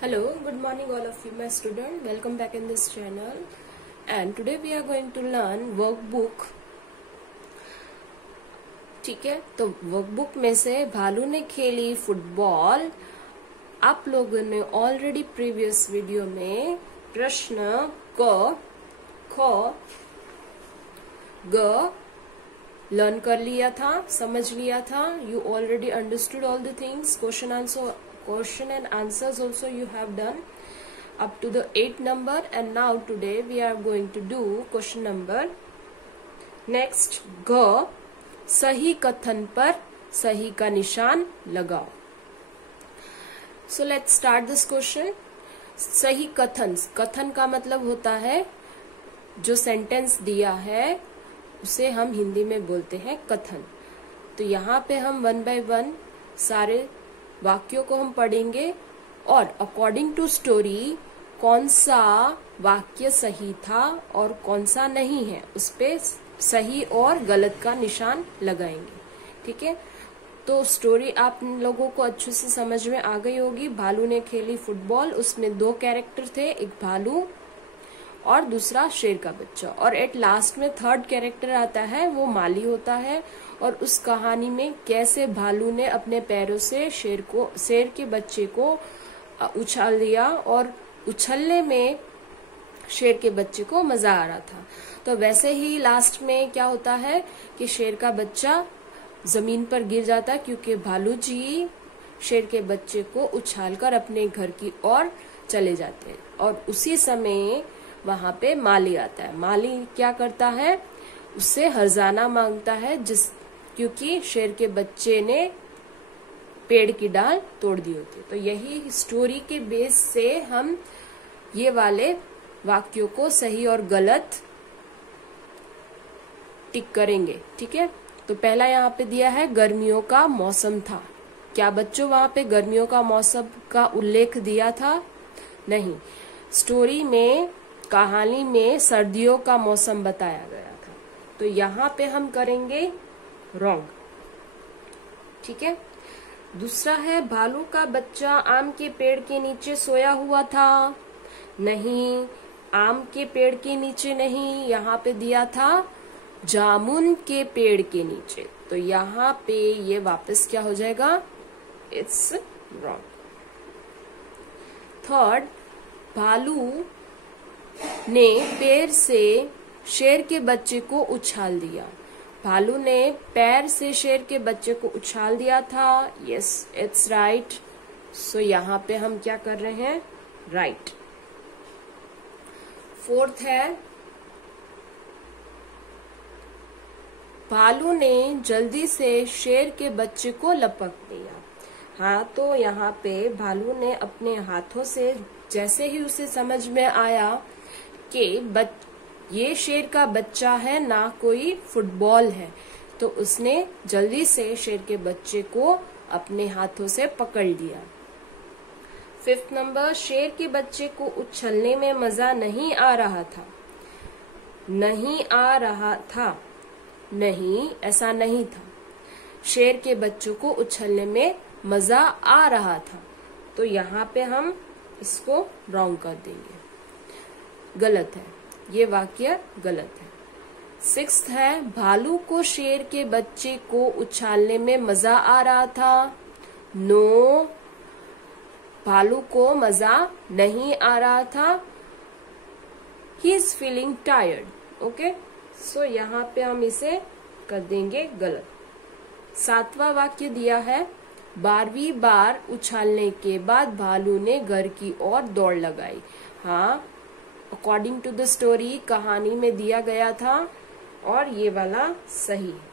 Hello, good morning all of you my student. Welcome back in this channel and today we are going to learn workbook. ठीक है, तो workbook में से भालू ने खेली फुटबॉल। आप लोगों ने ऑलरेडी प्रीवियस वीडियो में प्रश्न क ख ग लर्न कर लिया था, समझ लिया था। You already understood all the things. Question and answers also you have done up to the 8th number, and now today we are going to do question number next ग सही कथन पर सही का निशान लगाओ। So let's start this question. सही कथन, कथन का मतलब होता है जो सेंटेंस दिया है उसे हम हिंदी में बोलते हैं कथन। तो यहाँ पे हम 1 by 1 सारे वाक्यों को हम पढ़ेंगे और अकॉर्डिंग टू स्टोरी कौन सा वाक्य सही था और कौन सा नहीं है उस पे सही और गलत का निशान लगाएंगे। ठीक है, तो स्टोरी आप लोगों को अच्छे से समझ में आ गई होगी। भालू ने खेली फुटबॉल, उसमें 2 कैरेक्टर थे, एक भालू और दूसरा शेर का बच्चा, और एट लास्ट में 3rd कैरेक्टर आता है, वो माली होता है। और उस कहानी में कैसे भालू ने अपने पैरों से शेर के बच्चे को उछाल दिया और उछलने में शेर के बच्चे को मजा आ रहा था। तो वैसे ही लास्ट में क्या होता है कि शेर का बच्चा जमीन पर गिर जाता है क्योंकि भालू जी शेर के बच्चे को उछालकर अपने घर की ओर चले जाते हैं। और उसी समय वहां पे माली आता है। माली क्या करता है, उससे हर्जाना मांगता है क्योंकि शेर के बच्चे ने पेड़ की डाल तोड़ दी होती है। तो यही स्टोरी के बेस से हम ये वाले वाक्यों को सही और गलत टिक करेंगे। ठीक है, तो पहला यहाँ पे दिया है गर्मियों का मौसम था। क्या बच्चों वहां पे गर्मियों का मौसम का उल्लेख दिया था? नहीं, स्टोरी में कहानी में सर्दियों का मौसम बताया गया था। तो यहाँ पे हम करेंगे रॉन्ग। ठीक है, दूसरा है भालू का बच्चा आम के पेड़ के नीचे सोया हुआ था। नहीं, आम के पेड़ के नीचे नहीं, यहाँ पे दिया था जामुन के पेड़ के नीचे। तो यहाँ पे ये वापस क्या हो जाएगा, इट्स रॉन्ग। 3rd, भालू ने पैर से शेर के बच्चे को उछाल दिया। भालू ने पैर से शेर के बच्चे को उछाल दिया था। Yes, it's right. सो यहाँ पे हम क्या कर रहे हैं, राइट। 4th है भालू ने जल्दी से शेर के बच्चे को लपक दिया। हाँ, तो यहाँ पे भालू ने अपने हाथों से, जैसे ही उसे समझ में आया कि ये शेर का बच्चा है ना कोई फुटबॉल है, तो उसने जल्दी से शेर के बच्चे को अपने हाथों से पकड़ लिया। 5th नंबर, शेर के बच्चे को उछलने में मजा नहीं आ रहा था। नहीं आ रहा था, नहीं, ऐसा नहीं था। शेर के बच्चों को उछलने में मजा आ रहा था। तो यहाँ पे हम इसको रॉन्ग कर देंगे, गलत है, ये वाक्य गलत है। 6th है भालू को शेर के बच्चे को उछालने में मजा आ रहा था। नो, भालू को मजा नहीं आ रहा था। He is feeling tired. Okay, so यहाँ पे हम इसे कर देंगे गलत। 7वां वाक्य दिया है 12वीं बार उछालने के बाद भालू ने घर की ओर दौड़ लगाई। हाँ, अकॉर्डिंग टू द स्टोरी कहानी में दिया गया था और ये वाला सही है।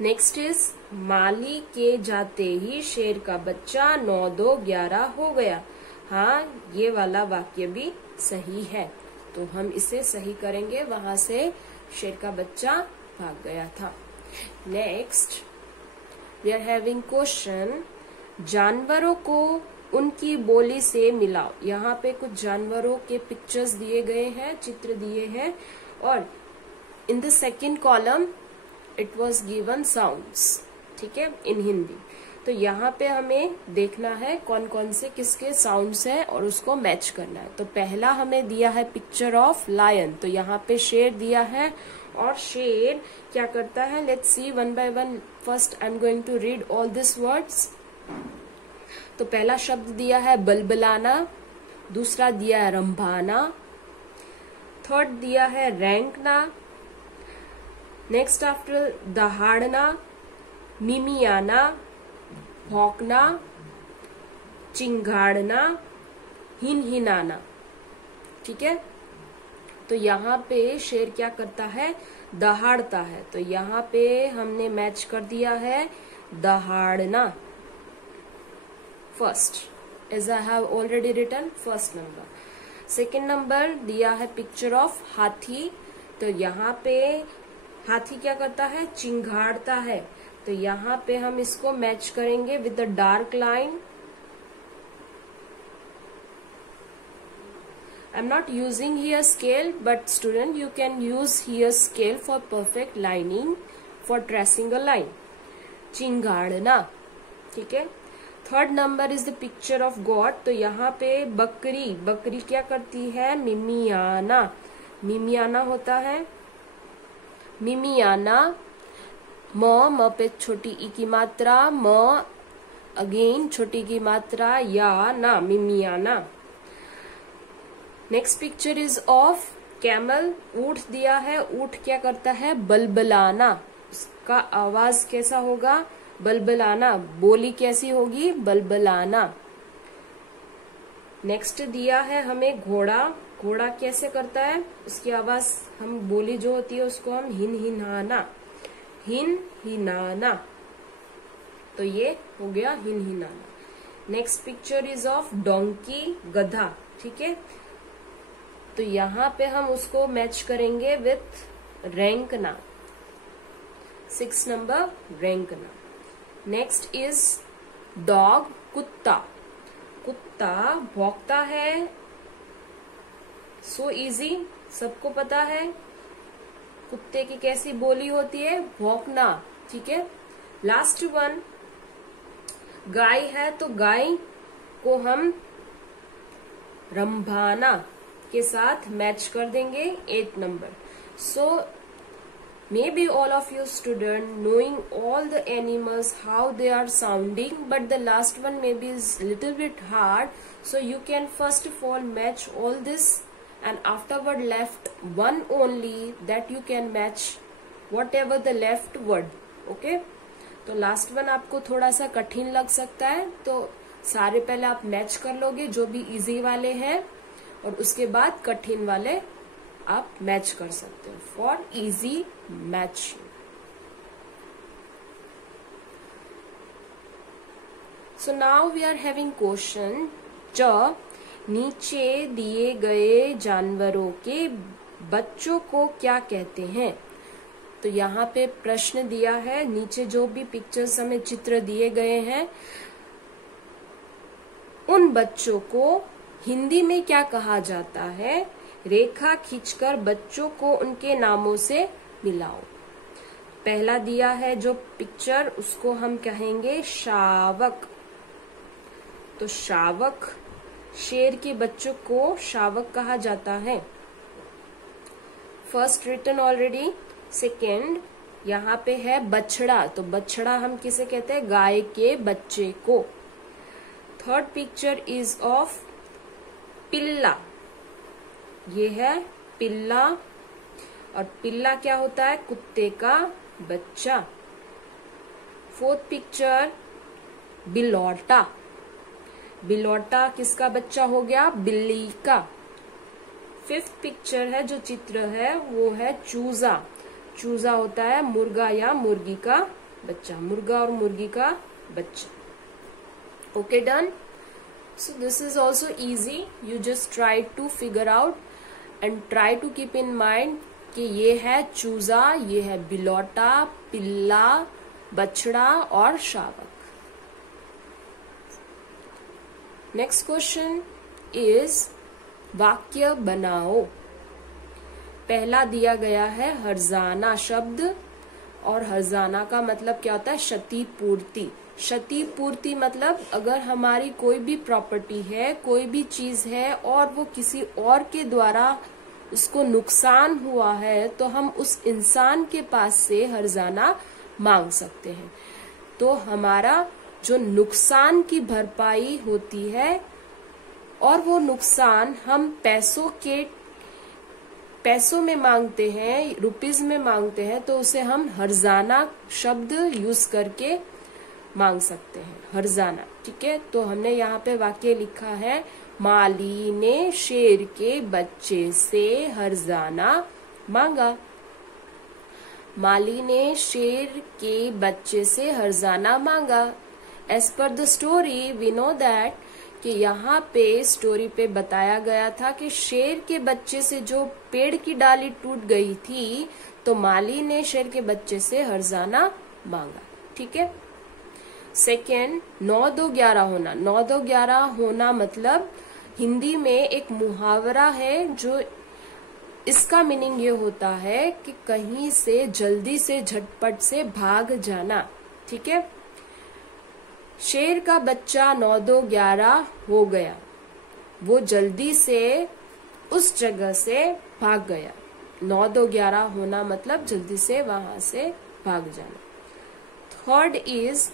नेक्स्ट इज माली के जाते ही शेर का बच्चा 9 2 11 हो गया। हाँ, ये वाला वाक्य भी सही है, तो हम इसे सही करेंगे। वहां से शेर का बच्चा भाग गया था। Next we are having question, जानवरों को उनकी बोली से मिलाओ। यहाँ पे कुछ जानवरों के पिक्चर्स दिए गए हैं, चित्र दिए हैं, और in the 2nd column it was given sounds. ठीक है, इन हिंदी। तो यहाँ पे हमें देखना है कौन कौन से किसके साउंड्स हैं और उसको मैच करना है। तो पहला हमें दिया है पिक्चर ऑफ लायन, तो यहाँ पे शेर दिया है और शेर क्या करता है, let's see one by one. First I am going to read all this words. तो पहला शब्द दिया है बलबलाना, दूसरा दिया है रंभाना, थर्ड दिया है रैंकना, नेक्स्ट आफ्टर दहाड़ना, मिमियाना, भौंकना, चिंगाड़ना, हिनहिनाना। ठीक है, तो यहाँ पे शेर क्या करता है, दहाड़ता है। तो यहाँ पे हमने मैच कर दिया है दहाड़ना first, as I have already written first number. Second number दिया है पिक्चर ऑफ हाथी, तो यहाँ पे हाथी क्या करता है, चिंगाड़ता है। तो यहाँ पे हम इसको मैच करेंगे with the dark line. I'm not using here scale, but student you can use here scale for perfect lining, for tracing a line. चिंगाड़ना, ठीक है। Third number is the picture of God, तो यहाँ पे बकरी, बकरी क्या करती है, मिमियाना, मिमियाना होता है, मिमियाना। म पे छोटी ई की मात्रा, म अगेन छोटी की मात्रा, या ना, मिमियाना। Next picture is of camel, ऊंट दिया है, ऊंट क्या करता है, बलबलाना। उसका आवाज कैसा होगा, बलबलाना, बोली कैसी होगी, बलबलाना। नेक्स्ट दिया है हमें घोड़ा, घोड़ा कैसे करता है, उसकी आवाज हम बोली जो होती है उसको हम हिनहिनाना, हिनहिनाना। तो ये हो गया हिनहिनाना। Next picture is of donkey, गधा, ठीक है। तो यहाँ पे हम उसको मैच करेंगे विथ रैंकना, 6 नंबर रैंकना। नेक्स्ट इज डॉग, कुत्ता, कुत्ता भौंकता है, सो इजी, सबको पता है कुत्ते की कैसी बोली होती है, भौंकना, ठीक है। लास्ट वन गाय है, तो गाय को हम रंभाना के साथ मैच कर देंगे 8 number. So maybe all of you student knowing all the animals how they are sounding, but the last one maybe is little bit hard, so you can first of all match all this and afterward left one only that you can match whatever the left word, okay। तो last one आपको थोड़ा सा कठिन लग सकता है, तो सारे पहले आप मैच कर लोगे जो भी इजी वाले हैं, और उसके बाद कठिन वाले आप मैच कर सकते हो for easy match. So now we are having question च, नीचे दिए गए जानवरों के बच्चों को क्या कहते हैं। तो यहाँ पे प्रश्न दिया है, नीचे जो भी पिक्चर्स हमें चित्र दिए गए हैं उन बच्चों को हिंदी में क्या कहा जाता है, रेखा खींचकर बच्चों को उनके नामों से मिलाओ। पहला दिया है जो पिक्चर, उसको हम कहेंगे शावक। तो शावक, शेर के बच्चों को शावक कहा जाता है। First written already. सेकेंड यहाँ पे है बछड़ा, तो बछड़ा हम किसे कहते हैं, गाय के बच्चे को। थर्ड पिक्चर इज ऑफ पिल्ला, ये है पिल्ला, और पिल्ला क्या होता है, कुत्ते का बच्चा। फोर्थ पिक्चर बिलौटा, बिलौटा किसका बच्चा हो गया, बिल्ली का। फिफ्थ पिक्चर है जो चित्र है वो है चूजा, चूजा होता है मुर्गा या मुर्गी का बच्चा, मुर्गा और मुर्गी का बच्चा। Okay done. So this is also easy, you just try to figure out and try to keep in mind कि ये है चूजा, ये है बिलौटा, पिल्ला, बछड़ा और शावक। नेक्स्ट क्वेश्चन इज वाक्य बनाओ। पहला दिया गया है हर्जाना शब्द, और हर्जाना का मतलब क्या होता है, क्षतिपूर्ति। क्षतिपूर्ति मतलब अगर हमारी कोई भी प्रॉपर्टी है, कोई भी चीज है और वो किसी और के द्वारा उसको नुकसान हुआ है तो हम उस इंसान के पास से हर्जाना मांग सकते हैं। तो हमारा जो नुकसान की भरपाई होती है और वो नुकसान हम पैसों में मांगते हैं, रुपीज में मांगते हैं, तो उसे हम हर्जाना शब्द यूज करके मांग सकते हैं, हर्जाना। ठीक है, तो हमने यहाँ पे वाक्य लिखा है, माली ने शेर के बच्चे से हर्जाना मांगा। माली ने शेर के बच्चे से हर्जाना मांगा। As per the story we know that कि यहाँ पे स्टोरी पे बताया गया था कि शेर के बच्चे से जो पेड़ की डाली टूट गई थी तो माली ने शेर के बच्चे से हर्जाना मांगा। ठीक है। सेकेंड, 9-2-11 होना। 9-2-11 होना मतलब हिंदी में एक मुहावरा है जो इसका मीनिंग ये होता है कि कहीं से जल्दी से झटपट से भाग जाना। ठीक है। शेर का बच्चा 9-2-11 हो गया, वो जल्दी से उस जगह से भाग गया। 9-2-11 होना मतलब जल्दी से वहां से भाग जाना। थर्ड इज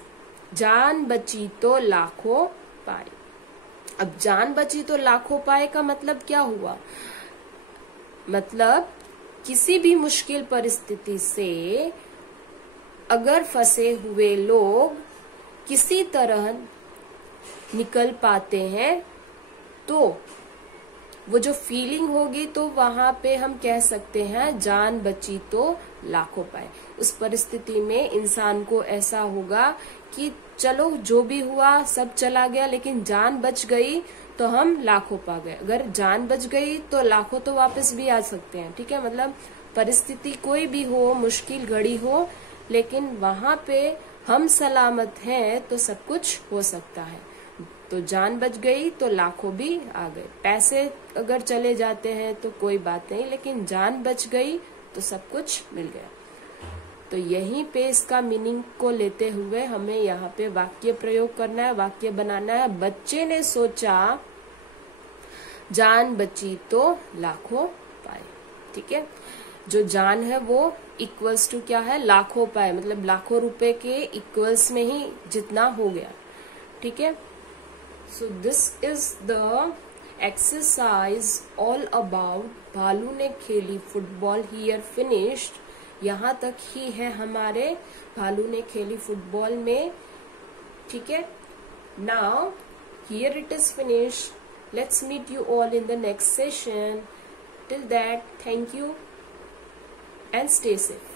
जान बची तो लाखों पाए। अब जान बची तो लाखों पाए का मतलब क्या हुआ? मतलब किसी भी मुश्किल परिस्थिति से अगर फंसे हुए लोग किसी तरह निकल पाते हैं तो वो जो फीलिंग होगी तो वहां पे हम कह सकते हैं जान बची तो लाखों पाए। उस परिस्थिति में इंसान को ऐसा होगा कि चलो जो भी हुआ सब चला गया लेकिन जान बच गई तो हम लाखों पा गए। अगर जान बच गई तो लाखों तो वापस भी आ सकते हैं। ठीक है, मतलब परिस्थिति कोई भी हो, मुश्किल घड़ी हो, लेकिन वहां पे हम सलामत हैं तो सब कुछ हो सकता है। तो जान बच गई तो लाखों भी आ गए। पैसे अगर चले जाते हैं तो कोई बात नहीं, लेकिन जान बच गई तो सब कुछ मिल गया। तो यहीं पे इसका मीनिंग को लेते हुए हमें यहाँ पे वाक्य प्रयोग करना है, वाक्य बनाना है। बच्चे ने सोचा जान बची तो लाखों पाए। ठीक है, जो जान है वो इक्वल्स टू क्या है? लाखों पाए, मतलब लाखों रुपए के इक्वल्स में ही जितना हो गया। ठीक है, so this is the exercise all about भालू ने खेली फुटबॉल हियर फिनिश्ड। यहाँ तक ही है हमारे भालू ने खेली फुटबॉल में। ठीक है, now here it is finished. Let's meet you all in the next session. Till that, thank you and stay safe.